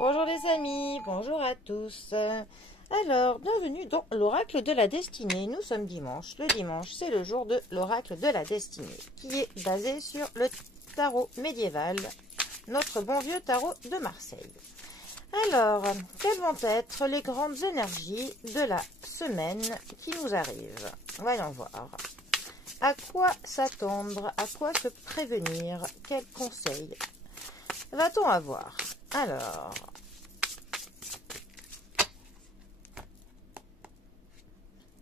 Bonjour les amis, bonjour à tous. Alors, bienvenue dans l'oracle de la destinée. Nous sommes dimanche. Le dimanche, c'est le jour de l'oracle de la destinée, qui est basé sur le tarot médiéval, notre bon vieux tarot de Marseille. Alors, quelles vont être les grandes énergies de la semaine qui nous arrive? Voyons voir. À quoi s'attendre? À quoi se prévenir? Quels conseils va-t-on avoir? Alors,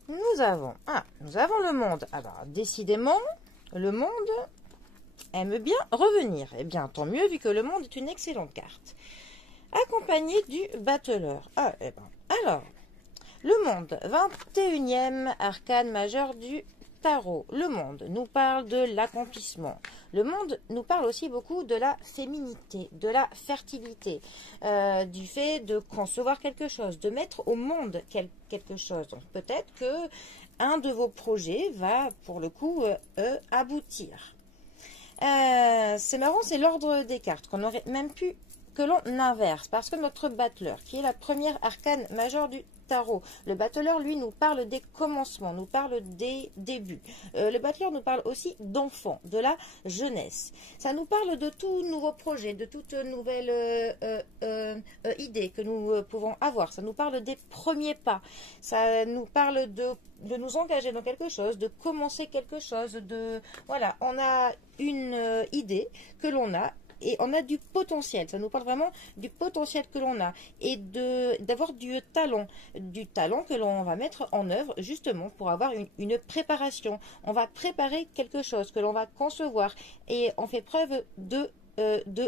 nous avons le monde. Alors, décidément, le monde aime bien revenir. Eh bien, tant mieux, vu que le monde est une excellente carte. Accompagné du battleur. Alors, le monde, 21e arcane majeur du tarot. Le monde nous parle de l'accomplissement. Le monde nous parle aussi beaucoup de la féminité, de la fertilité, du fait de concevoir quelque chose, de mettre au monde quelque chose. Donc peut-être que un de vos projets va pour le coup aboutir. C'est marrant, c'est l'ordre des cartes qu'on aurait même pu que l'on inverse, parce que notre battleur, qui est la première arcane majeure du tarot, le battleur, lui, nous parle des commencements, nous parle des débuts. Le battleur nous parle aussi d'enfants, de la jeunesse. Ça nous parle de tout nouveau projet, de toute nouvelle idée que nous pouvons avoir. Ça nous parle des premiers pas. Ça nous parle de nous engager dans quelque chose, de commencer quelque chose, voilà, on a une idée que l'on a. Et on a du potentiel, ça nous parle vraiment du potentiel que l'on a et d'avoir du talent que l'on va mettre en œuvre justement pour avoir une préparation. On va préparer quelque chose que l'on va concevoir et on fait preuve de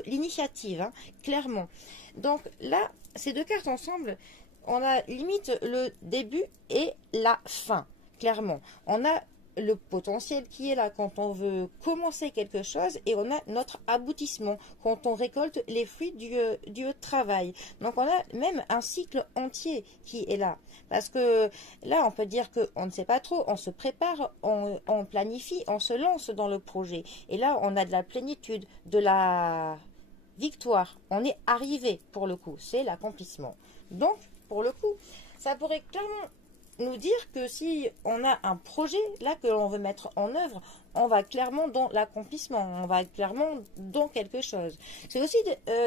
l'initiative, hein, clairement. Donc là, ces deux cartes ensemble, on a limite le début et la fin, clairement. On a le potentiel qui est là quand on veut commencer quelque chose et on a notre aboutissement quand on récolte les fruits du travail. Donc on a même un cycle entier qui est là. Parce que là, on peut dire qu'on ne sait pas trop, on se prépare, on planifie, on se lance dans le projet. Et là, on a de la plénitude, de la victoire. On est arrivé pour le coup, c'est l'accomplissement. Donc, pour le coup, ça pourrait clairement nous dire que si on a un projet là que l'on veut mettre en œuvre, on va clairement dans l'accomplissement, on va clairement dans quelque chose. C'est aussi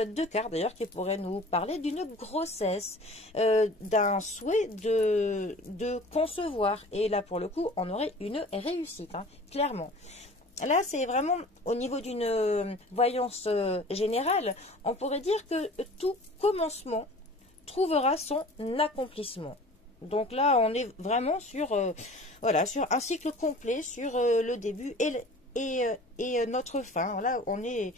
deux cartes d'ailleurs qui pourraient nous parler d'une grossesse, d'un souhait de concevoir. Et là pour le coup, on aurait une réussite, hein, clairement. Là, c'est vraiment au niveau d'une voyance générale, on pourrait dire que tout commencement trouvera son accomplissement. Donc là, on est vraiment sur, voilà, sur un cycle complet, sur le début et notre fin. Là, on est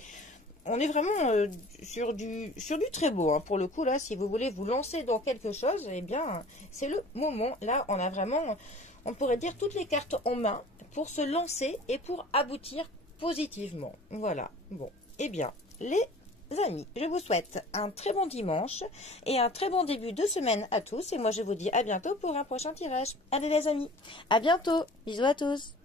vraiment sur du très beau, hein. Pour le coup, là, si vous voulez vous lancer dans quelque chose, eh bien, c'est le moment. Là, on a vraiment, on pourrait dire, toutes les cartes en main pour se lancer et pour aboutir positivement. Voilà. Bon, eh bien, les amis, je vous souhaite un très bon dimanche et un très bon début de semaine à tous. Et moi, je vous dis à bientôt pour un prochain tirage. Allez les amis, à bientôt. Bisous à tous.